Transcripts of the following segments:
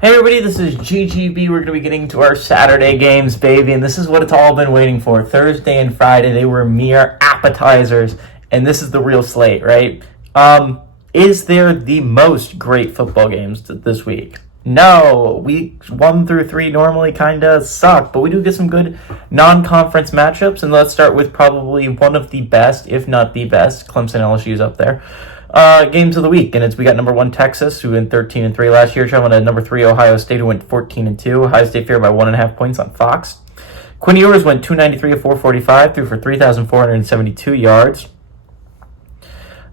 Hey everybody, this is GGB. We're going to be getting to our Saturday games, baby, and this is what it's all been waiting for. Thursday and Friday, they were mere appetizers, and this is the real slate, right? Is there the most great football games this week? No, weeks 1 through 3 normally kind of suck, but we do get some good non-conference matchups, and let's start with probably one of the best, if not the best. Clemson LSU's up there. Games of the week, and we got number 1 Texas, who went 13-3 last year, traveling to number 3 Ohio State, who went 14-2. Ohio State favored by 1.5 points on Fox. Quinn Ewers went 293 of 445, threw for 3,472 yards.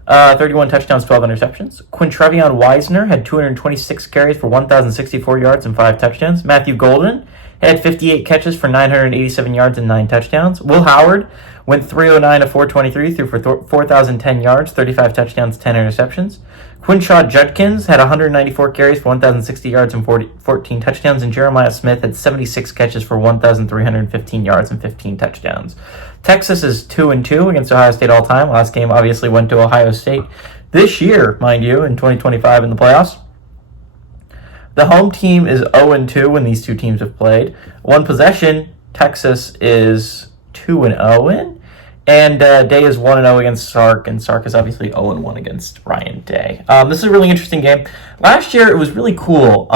31 touchdowns, 12 interceptions. Quintrevion Wisner had 226 carries for 1,064 yards and 5 touchdowns. Matthew Golden had 58 catches for 987 yards and 9 touchdowns. Will Howard went 309 of 423, threw for 4,010 yards, 35 touchdowns, 10 interceptions. Quinshaw Judkins had 194 carries for 1,060 yards and 14 touchdowns, and Jeremiah Smith had 76 catches for 1,315 yards and 15 touchdowns. Texas is 2-2 against Ohio State all time. Last game obviously went to Ohio State this year, mind you, in 2025 in the playoffs. The home team is 0-2 when these two teams have played. One possession, Texas is 2-0 in, and Day is 1-0 against Sark, and Sark is obviously 0-1 against Ryan Day. This is a really interesting game. Last year, it was really cool.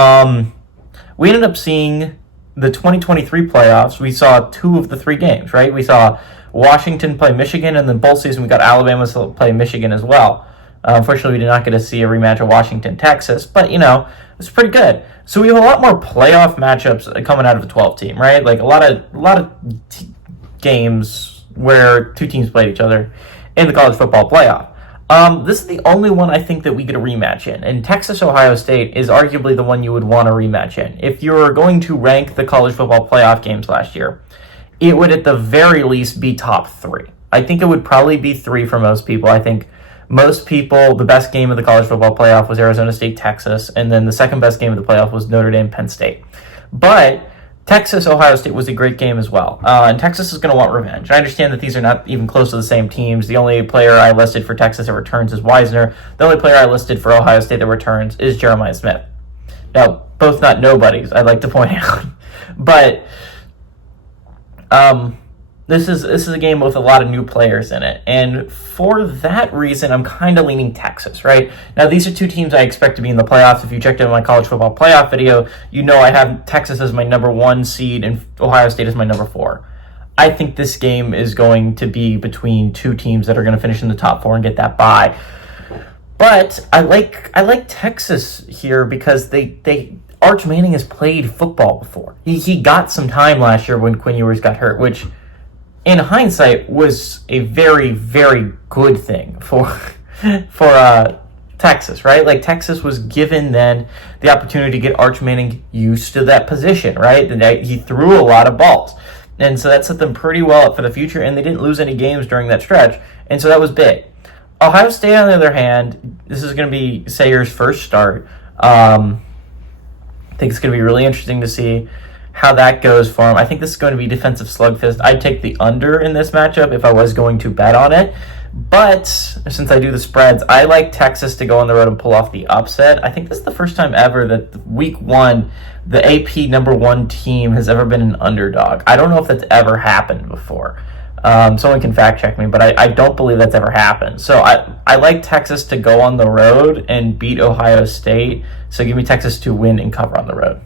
We ended up seeing the 2023 playoffs. We saw 2 of the 3 games, right? We saw Washington play Michigan, and then bowl season we got Alabama to play Michigan as well. Unfortunately, we did not get to see a rematch of Washington-Texas, but, it's pretty good. So we have a lot more playoff matchups coming out of the 12 team, right? Like a lot of games where 2 teams played each other in the college football playoff. This is the only one I think that we get a rematch in, and Texas-Ohio State is arguably the one you would want a rematch in. If you're going to rank the college football playoff games last year, it would at the very least be top 3. I think it would probably be 3 for most people. I think most people, the best game of the college football playoff was Arizona State-Texas, and then the second best game of the playoff was Notre Dame-Penn State. But Texas-Ohio State was a great game as well, and Texas is going to want revenge. I understand that these are not even close to the same teams. The only player I listed for Texas that returns is Wisner. The only player I listed for Ohio State that returns is Jeremiah Smith. Now, both not nobodies, I'd like to point out. But this is a game with a lot of new players in it, and for that reason, I'm kind of leaning Texas, right? Now, these are 2 teams I expect to be in the playoffs. If you checked out my college football playoff video, you know I have Texas as my number 1 seed and Ohio State as my number 4. I think this game is going to be between 2 teams that are going to finish in the top 4 and get that bye. But I like Texas here because Arch Manning has played football before. He got some time last year when Quinn Ewers got hurt, which in hindsight was a very, very good thing for Texas, right? Like, Texas was given then the opportunity to get Arch Manning used to that position, right? And he threw a lot of balls. And so that set them pretty well up for the future, and they didn't lose any games during that stretch. And so that was big. Ohio State, on the other hand, this is going to be Sayer's first start. I think it's going to be really interesting to see how that goes for him. I think this is going to be defensive slugfest. I'd take the under in this matchup if I was going to bet on it. But since I do the spreads, I like Texas to go on the road and pull off the upset. I think this is the first time ever that week 1, the AP number 1 team has ever been an underdog. I don't know if that's ever happened before. Someone can fact check me, but I don't believe that's ever happened. So I like Texas to go on the road and beat Ohio State. So give me Texas to win and cover on the road.